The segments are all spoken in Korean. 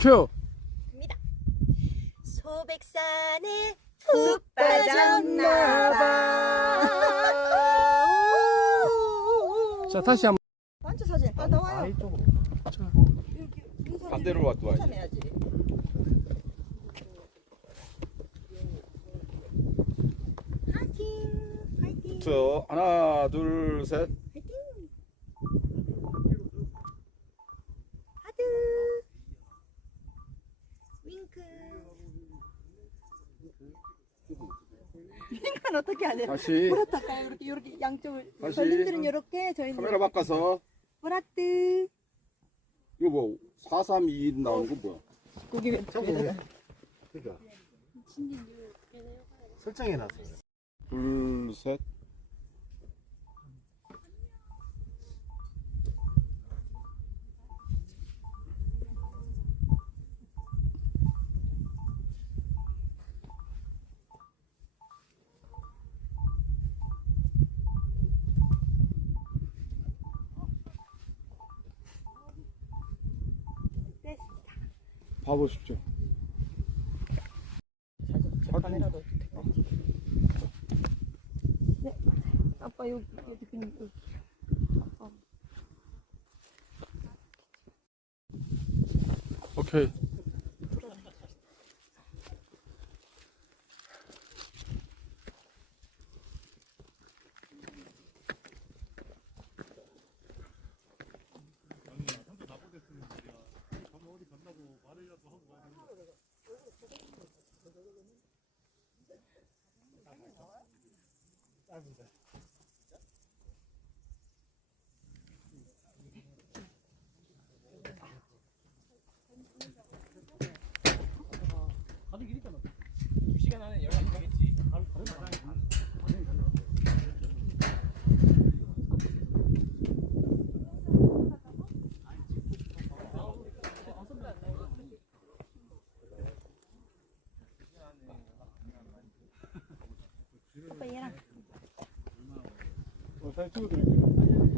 표. 갑니다. 소백산에 푹 빠졌나봐. 자, 다시 한 단체 사진. 아, 나와요. 이쪽으로. 번. 자, 이렇게 반대로 와도 와야지. 칭찬해야지. 파이팅! 파이팅! 저 하나 둘 셋. 파이팅! 하드! 윙크! 윙크는 어떻게 하냐? 다시 보라트할까요? 이렇게 이렇게 양쪽을 다시. 걸림들은 이렇게 저희는 카메라 바꿔서 보라트 이거 뭐 432 나오는 거 뭐야? 고기 왼쪽에 그러니까 설정해 놨어요. 둘 셋. 봐보십시오. 카메라도 네 아빠 여기 여기 그냥 여기 아빠 오케이. 아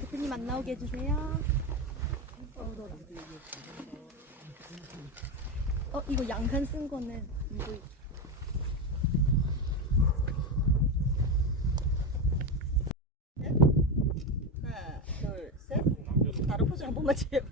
대표님 안 나오게 해주세요. 어 이거 양산 쓴 거는 이거 我们节。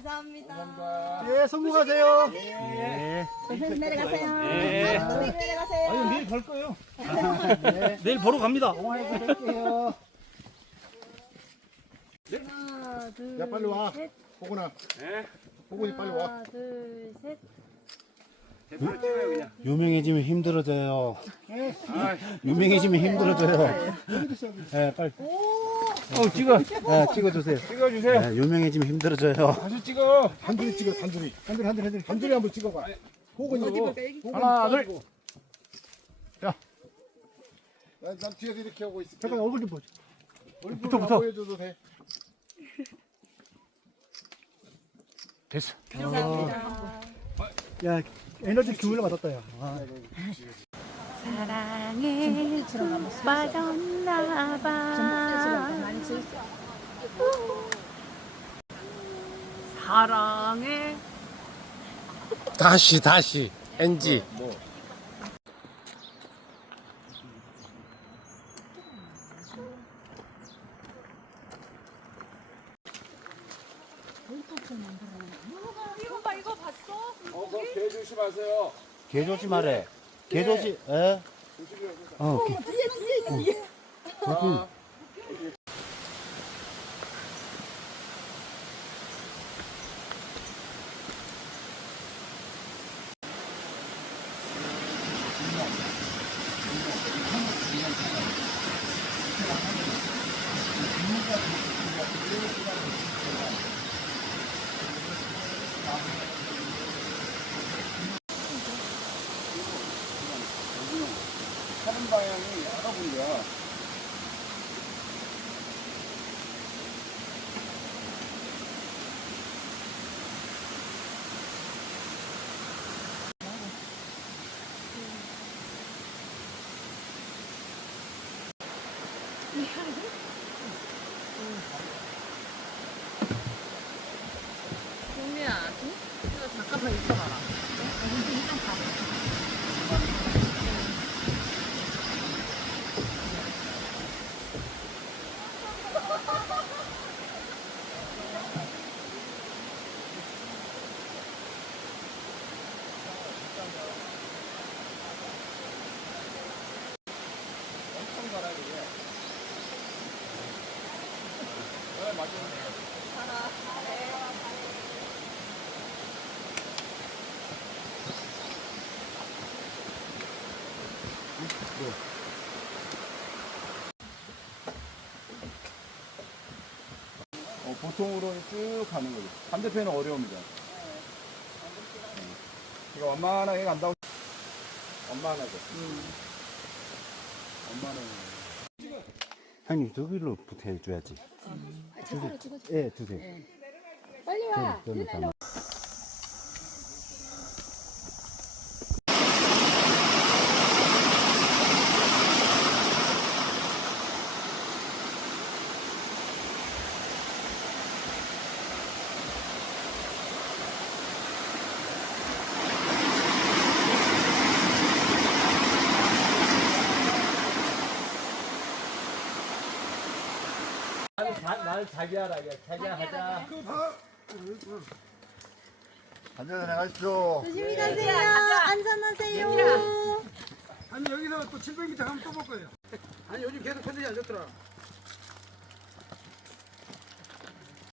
감사합니다. 예, 성공하세요. 조심히 내려가세요. 네. 조심히 내려가세요. 아니 내일 갈 거예요. 내일 보러 갑니다. 동화에서 뵐게요. 하나, 둘, 야, 빨리 와. 셋. 호구나. 호구이 빨리 와. 하나, 둘, 셋. 유명해지면 힘들어져요. 유명해지면 힘들어져요. 네, 빨리. 어 찍어. 네, 찍어주세요. 찍어주세요. 네, 유명해지면 힘들어져요. 다시 찍어. 단둘이 찍어, 단둘이. 단둘이, 단둘이, 단둘이. 단둘이 한번 찍어봐. 호구니. 호구니 하나, 둘. 야. 난, 난 뒤에서 이렇게 하고 있을게. 잠깐 얼굴 좀 보자. 얼굴 붙어. 보여줘도 돼. 됐어. 감사합니다. 야, 에너지 기운을 받았다, 야. 아, 사랑에 빠졌나봐. 사랑에 다시 다시. NG 어, 그거 개 조심하세요. 개 조심하래. 개 조심, 에? 어, 개. 아, 하는 방향이 알아본 거야. 종미야, 너 잠깐만 있어 보통으로는 쭉 가는 거죠. 반대편은 어려움이죠. 이거 완만하게 간다고. 완만하게. 완만하게. 형님, 저기로 붙여줘야지. 잠깐만 찍어줘. 예, 주세요. 빨리 와. 저는 날 자기 하라 자기 하자 안녕히 나가십시오. 조심히 가세요. 안전하세요. 아니 여기서 또 700m 가면 또 볼 거예요. 아니 요즘 계속 안 좋더라.